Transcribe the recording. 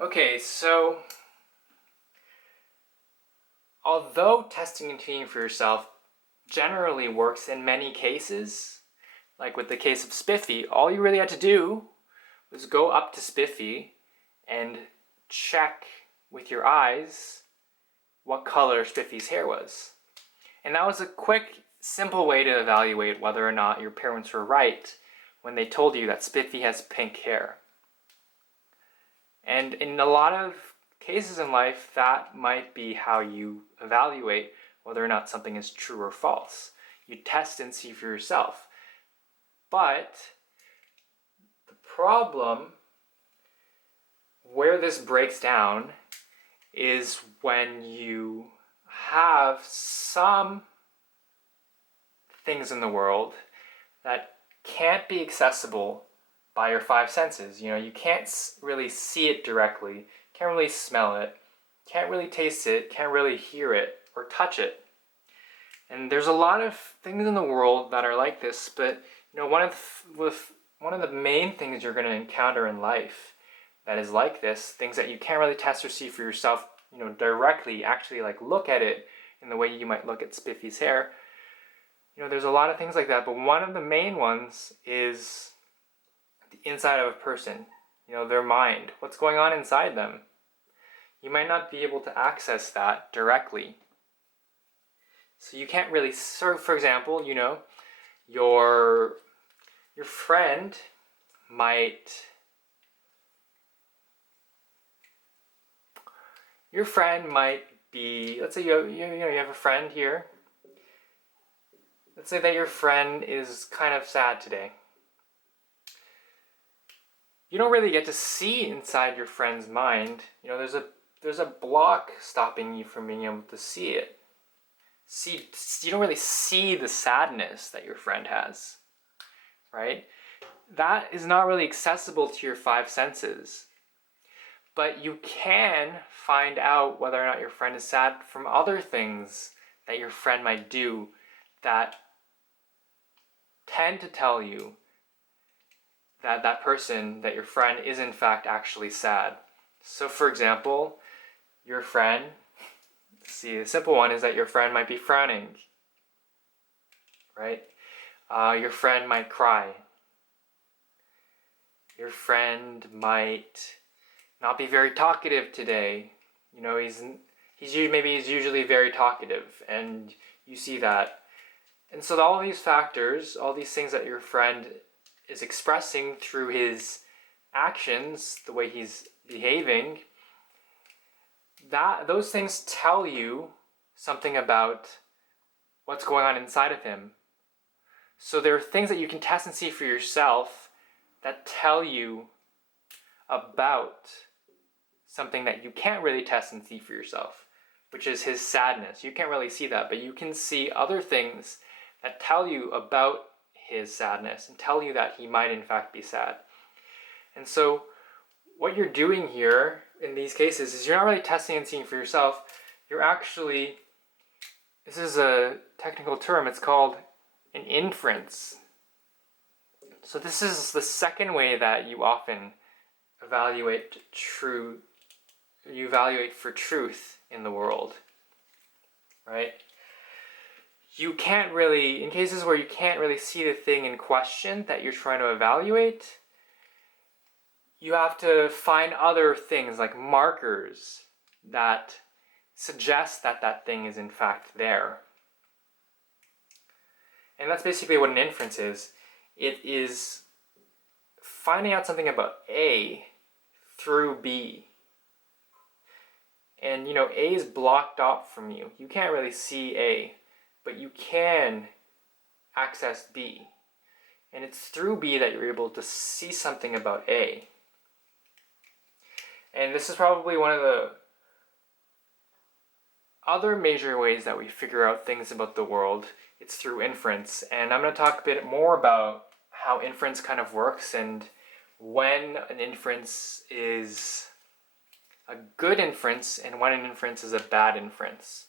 Okay, so although testing and seeing for yourself generally works in many cases, like with the case of Spiffy, all you really had to do was go up to Spiffy and check with your eyes what color Spiffy's hair was. And that was a quick, simple way to evaluate whether or not your parents were right when they told you that Spiffy has pink hair. And in a lot of cases in life, that might be how you evaluate whether or not something is true or false. You test and see for yourself. But the problem where this breaks down is when you have some things in the world that can't be accessible by your five senses. You can't really see it directly, can't really smell it, can't really taste it, can't really hear it or touch it. And there's a lot of things in the world that are like this, but one of the main things you're going to encounter in life that is like this, things that you can't really test or see for yourself, directly, actually like look at it in the way you might look at Spiffy's hair. There's a lot of things like that, but one of the main ones is the inside of a person, their mind, what's going on inside them. You might not be able to access that directly. So you can't really, for example, your friend might be, let's say you have a friend here. Let's say that your friend is kind of sad today. You don't really get to see inside your friend's mind. There's a block stopping you from being able to see it. You don't really see the sadness that your friend has, right? That is not really accessible to your five senses. But you can find out whether or not your friend is sad from other things that your friend might do that tend to tell you that that person, that your friend, is in fact actually sad. So for example, your friend, the simple one is that your friend might be frowning, right? Your friend might cry. Your friend might not be very talkative today. He's usually very talkative, and you see that. And so all these factors, all these things that your friend is expressing through his actions, the way he's behaving, those things tell you something about what's going on inside of him. So there are things that you can test and see for yourself that tell you about something that you can't really test and see for yourself, which is his sadness. You can't really see that, but you can see other things that tell you about his sadness and tell you that he might in fact be sad. And so what you're doing here in these cases is you're not really testing and seeing for yourself. You're actually, this is a technical term, it's called an inference. So this is the second way that you often evaluate for truth in the world, right? You can't really, in cases where you can't really see the thing in question that you're trying to evaluate, you have to find other things like markers that suggest that that thing is in fact there. And that's basically what an inference is. It is finding out something about A through B. And A is blocked off from you. You can't really see A, but you can access B. And it's through B that you're able to see something about A. And this is probably one of the other major ways that we figure out things about the world. It's through inference. And I'm going to talk a bit more about how inference kind of works and when an inference is a good inference and when an inference is a bad inference.